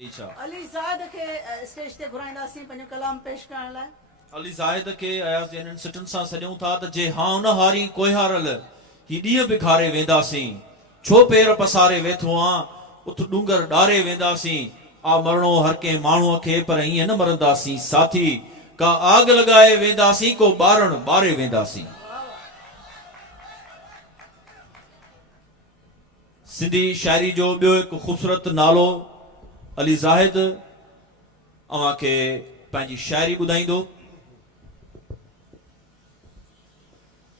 अली ज़ाहिद के स्टेज ते घुराईंदासीं पंहिंजो कलाम पेश करण लाइ। अली ज़ाहिद के अयाज़ इन्हनि सिटनि सां सॾूं था त जे हाँ न हारी कोहिहारल ही ॾींहं बिखारे वेंदासीं, छो पेर पसारे वेठो आं उथ डूंगर ॾारे वेंदासीं, आ मरणो हर कंहिं माण्हूअ खे पर ईअं न मरंदासीं साथी, का आग लॻाए वेंदासीं को ॿारण ॿारे वेंदासीं। सिंधी शायरी जो ॿियो हिकु ख़ूबसूरत नालो अली ज़ाहिद अव्हां खे पंहिंजी शायरी ॿुधाईंदो।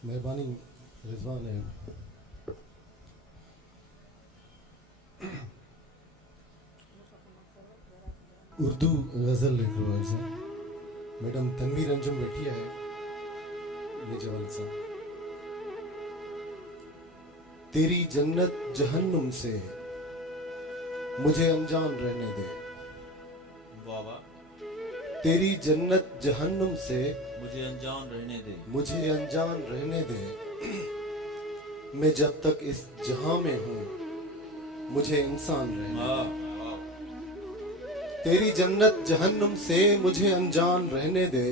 मेहरबानी रिजवान है। उर्दू गज़ल लिख रहा है मैडम तनवीर अंजुम बैठी है निजवाल सा। तेरी जन्नत जहन्नुम से मुझे अनजान रहने दे। वाह वाह। तेरी जन्नत जहन्नुम से मुझे अनजान रहने दे, मुझे अनजान रहने दे। मैं जब तक इस जहां में हूं मुझे इंसान रहने दे। तेरी जन्नत जहन्नुम से मुझे अनजान रहने दे।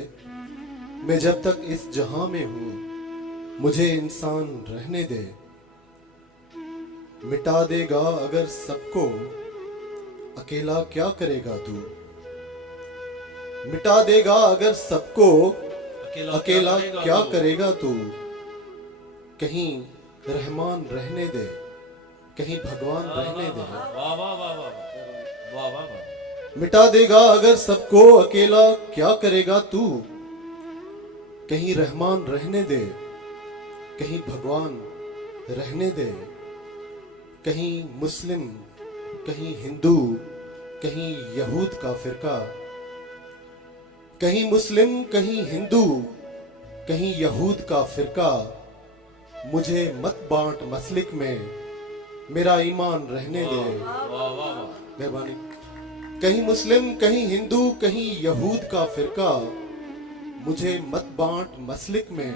मैं जब तक इस जहां में हूं मुझे इंसान रहने दे। मिटा देगा अगर सबको अकेला क्या करेगा तू। मिटा देगा अगर सबको अकेला क्या करेगा तू। कहीं रहमान रहने दे, कहीं भगवान रहने दे। वाह वाह वाह वाह वाह वाह। मिटा देगा अगर सबको अकेला क्या करेगा तू। कहीं रहमान रहने दे, कहीं भगवान रहने दे। कहीं मुस्लिम, कहीं हिंदू, कहीं यहूद का फिरका। कहीं मुस्लिम, कहीं हिंदू, कहीं यहूद का फिरका। मुझे मत बांट मसलिक में, मेरा ईमान रहने दे। मेहरबानी। कहीं मुस्लिम, कहीं हिंदू, कहीं यहूद का फिरका। मुझे मत बांट मसलिक में,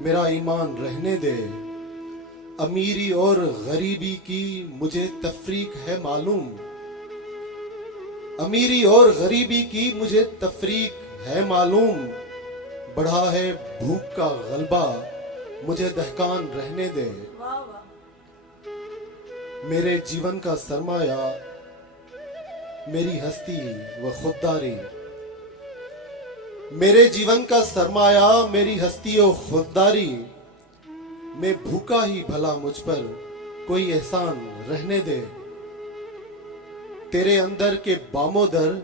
मेरा ईमान रहने दे। अमीरी और गरीबी की मुझे तफरीक है मालूम। अमीरी और गरीबी की मुझे तफरीक है मालूम। बढ़ा है भूख का गलबा, मुझे दहकान रहने दे। मेरे जीवन का सरमाया मेरी हस्ती व खुददारी। मेरे जीवन का सरमाया मेरी हस्ती व खुददारी। मैं भूखा ही भला मुझ पर कोई एहसान रहने दे। तेरे अंदर के बामोदर,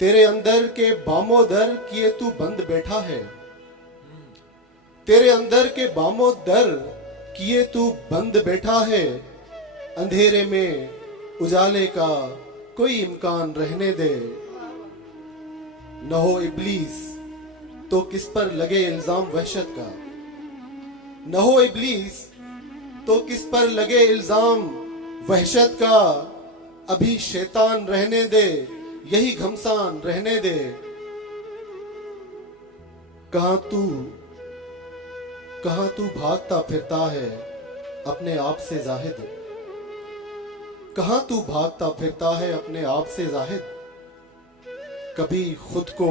तेरे अंदर के बामोदर किए तू बंद बैठा है। तेरे अंदर के बामोदर किए तू बंद बैठा है। अंधेरे में उजाले का कोई इम्कान रहने दे। न हो इब्लीस तो किस पर लगे इल्जाम वहशत का। न हो इब्लीस तो किस पर लगे इल्जाम वहशत का। अभी शैतान रहने दे, यही घमसान रहने दे। कहां तू भागता फिरता है अपने आप से जाहिद। कहां तू भागता फिरता है अपने आप से जाहिद। कभी खुद को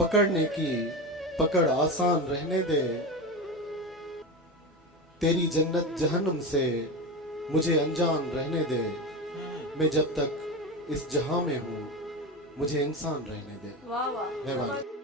पकड़ने की पकड़ आसान रहने दे। तेरी जन्नत जहन्नुम से मुझे अनजान रहने दे। मैं जब तक इस जहां में हूं मुझे इंसान रहने दे। वाह वाह। मेहरबानी।